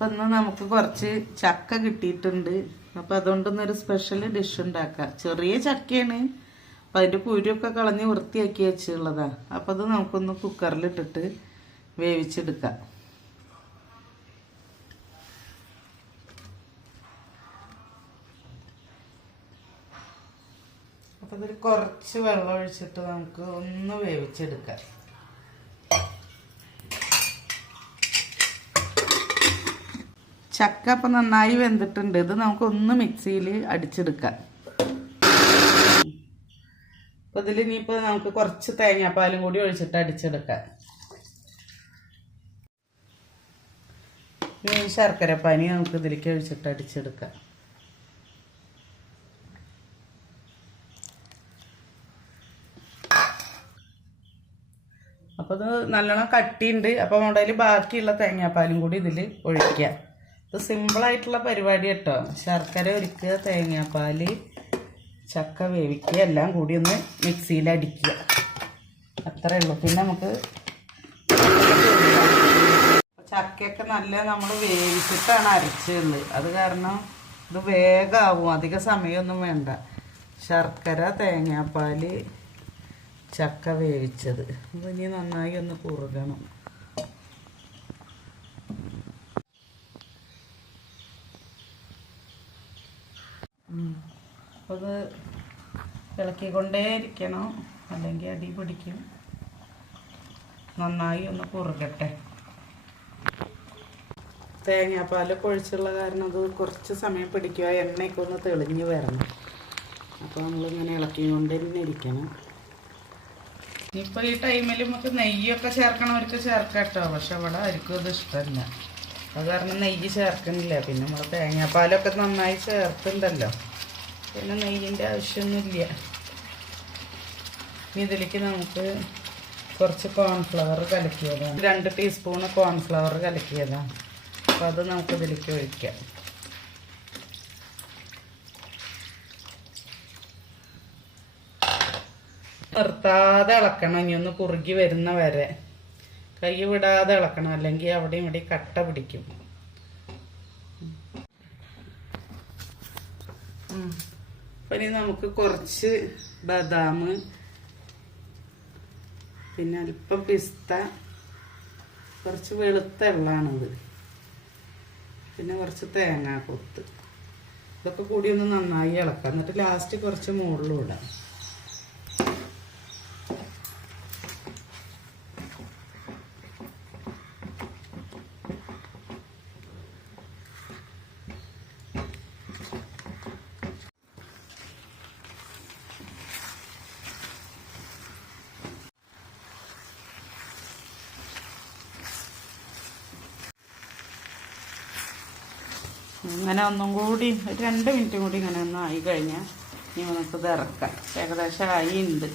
അപ്പം ഇന്ന് നമുക്ക് കുറച്ച് ചക്ക കിട്ടിയിട്ടുണ്ട്. അപ്പം അതുകൊണ്ടൊന്നൊരു സ്പെഷ്യൽ ഡിഷ് ഉണ്ടാക്കാം. ചെറിയ ചക്കയാണ്. അപ്പം അതിന്റെ കുരുവൊക്കെ കളഞ്ഞ് വൃത്തിയാക്കി വെച്ചുള്ളതാ അപ്പൊ അത് നമുക്കൊന്ന് കുക്കറിൽ ഇട്ടിട്ട് വേവിച്ചെടുക്കാം. അപ്പൊ ഇതിൽ കുറച്ച് വെള്ളം ഒഴിച്ചിട്ട് നമുക്ക് ഒന്ന് വേവിച്ചെടുക്കാം. ചക്ക അപ്പം നന്നായി വെന്തിട്ടുണ്ട്. ഇത് നമുക്ക് ഒന്ന് മിക്സിയിൽ അടിച്ചെടുക്കാം. അപ്പം ഇതിൽ ഇനിയിപ്പോൾ നമുക്ക് കുറച്ച് തേങ്ങാപ്പാലും കൂടി ഒഴിച്ചിട്ട് അടിച്ചെടുക്കാം. ഇനി ശർക്കര ശർക്കരപ്പാനി നമുക്ക് ഇതിലേക്ക് ഒഴിച്ചിട്ട് അടിച്ചെടുക്കാം. അപ്പോൾ ഇത് നല്ലോണം കട്ടിയുണ്ട്. അപ്പോൾ നമ്മുടെ ബാക്കിയുള്ള തേങ്ങാപ്പാലും കൂടി ഇതിൽ ഒഴിക്കുക ഇത് സിമ്പിളായിട്ടുള്ള പരിപാടി കേട്ടോ. ശർക്കര ഒരുക്കുക തേങ്ങാപ്പാൽ ചക്ക വേവിക്കുക എല്ലാം കൂടി ഒന്ന് മിക്സിയിൽ അടിക്കുക. അത്രേ ഉള്ളൂ. പിന്നെ നമുക്ക് ചക്കയൊക്കെ നല്ല നമ്മൾ വേവിച്ചിട്ടാണ് അരച്ചുള്ളത് അത് കാരണം ഇത് വേഗമാവും അധിക സമയമൊന്നും വേണ്ട. ശർക്കര തേങ്ങാപ്പാൽ ചക്ക വേവിച്ചത്. ഇനി നന്നായി ഒന്ന് കുറുകണം. അപ്പോൾ അത് ഇളക്കിക്കൊണ്ടേ ഇരിക്കണം അല്ലെങ്കിൽ അടി പിടിക്കും. നന്നായി ഒന്ന് കുറുകട്ടെ. തേങ്ങാപ്പാലൊക്കെ ഒഴിച്ചുള്ള കാരണം അത് കുറച്ച് സമയം പിടിക്കുക. എണ്ണയൊക്കെ ഒന്ന് തെളിഞ്ഞ് വരണം. അപ്പോൾ നമ്മളിങ്ങനെ ഇളക്കിക്കൊണ്ട് തന്നെ ഇരിക്കണം. ഇനിയിപ്പോൾ ഈ ടൈമിൽ നമുക്ക് നെയ്യൊക്കെ ചേർക്കണവർക്ക് ചേർക്കാം കേട്ടോ. പക്ഷെ ഇവിടെ ആർക്കും അത് ഇഷ്ടമല്ല അത് കാരണം നെയ്യ് ചേർക്കണില്ല. പിന്നെ നമ്മൾ തേങ്ങാപ്പാലൊക്കെ നന്നായി ചേർത്തുണ്ടല്ലോ പിന്നെ നെയ്യിന്റെ ആവശ്യമൊന്നുമില്ല. ഇനി ഇതിലേക്ക് നമുക്ക് കുറച്ച് കോൺഫ്ലവർ കലക്കിയതാണ്. രണ്ട് ടീസ്പൂണ് കോൺഫ്ലവർ കലക്കിയതാണ്. അപ്പോൾ അത് നമുക്ക് ഇതിലേക്ക് ഒഴിക്കാം. നിർത്താതെ ഇളക്കണം. ഇനി ഒന്ന് കുറുകി വരുന്ന വരെ. കൈ വിടാതെ ഇളക്കണം അല്ലെങ്കിൽ അവിടെയും ഇവിടെ കട്ട പിടിക്കും. ഇനി നമുക്ക് കുറച്ച് ബദാം പിന്നെ അല്പം പിസ്ത കുറച്ച് വെളുത്ത എള്ളാണിത്. പിന്നെ കുറച്ച് തേങ്ങാ കൊത്ത്. ഇതൊക്കെ കൂടി ഒന്ന് നന്നായി ഇളക്കാം. എന്നിട്ട് ലാസ്റ്റ് കുറച്ച് മുകളിലും ഇടാം. ഇങ്ങനെ ഒന്നും കൂടി ഒരു രണ്ട് മിനിറ്റ് കൂടി ഇങ്ങനെ ഒന്ന് ആയി കഴിഞ്ഞാൽ ഇനി നമുക്ക് ഇത് ഇറക്കാം. ഏകദേശം ആയിണ്ട്.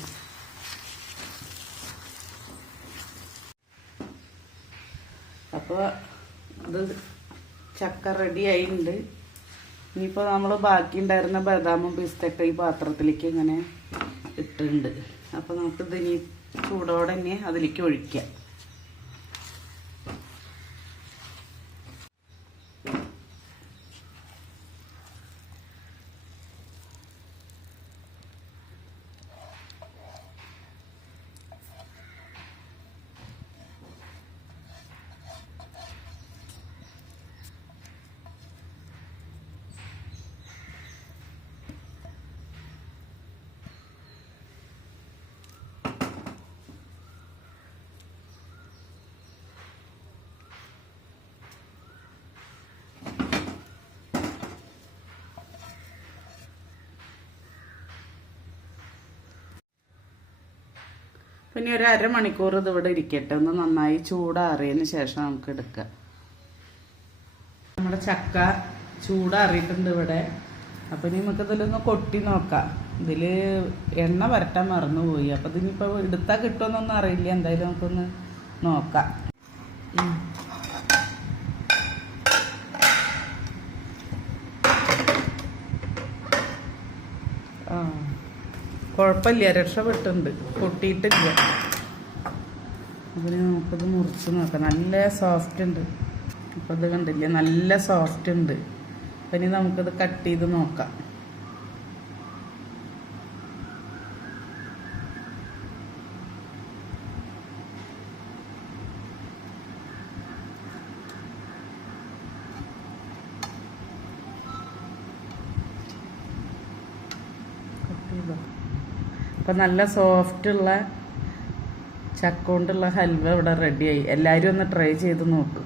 അപ്പോൾ അത് ചക്ക റെഡി ആയിട്ടുണ്ട് ഇനിയിപ്പോൾ നമ്മൾ ബാക്കി ഉണ്ടായിരുന്ന ബദാമും പിസ്തൊക്കെ ഈ പാത്രത്തിലേക്ക് ഇങ്ങനെ ഇട്ടിട്ടുണ്ട്. അപ്പോൾ നമുക്കിത് ഇനി ചൂടോടെ തന്നെ അതിലേക്ക് ഒഴിക്കാം. പിന്നെ ഒരു അരമണിക്കൂർ ഇത് ഇവിടെ ഇരിക്കട്ടെ. ഒന്ന് നന്നായി ചൂടാറിയതിന് ശേഷം നമുക്ക് എടുക്കാം. നമ്മുടെ ചക്ക ചൂടാറിയിട്ടുണ്ട് ഇവിടെ. അപ്പം ഇനി നമുക്ക് ഇതിലൊന്ന് കൊട്ടി നോക്കാം. ഇതിൽ എണ്ണ വരട്ടാൻ മറന്നുപോയി. അപ്പം ഇതിനിപ്പോൾ എടുത്താൽ കിട്ടുമെന്നൊന്നും അറിയില്ല. എന്തായാലും നമുക്കൊന്ന് നോക്കാം. കുഴപ്പമില്ല രക്ഷപ്പെട്ടുണ്ട് പൊട്ടിയിട്ടില്ല അതിന് നമുക്കത് മുറിച്ച് നോക്കാം. നല്ല സോഫ്റ്റ് ഉണ്ട്. അപ്പോൾ ഇത് കണ്ടില്ലേ? നല്ല സോഫ്റ്റ് ഉണ്ട്. അപ്പം ഇനി നമുക്കിത് കട്ട് ചെയ്ത് നോക്കാം. അപ്പം നല്ല സോഫ്റ്റുള്ള ചക്ക കൊണ്ടുള്ള ഹൽവ ഇവിടെ റെഡിയായി എല്ലാവരും ഒന്ന് ട്രൈ ചെയ്ത് നോക്കും.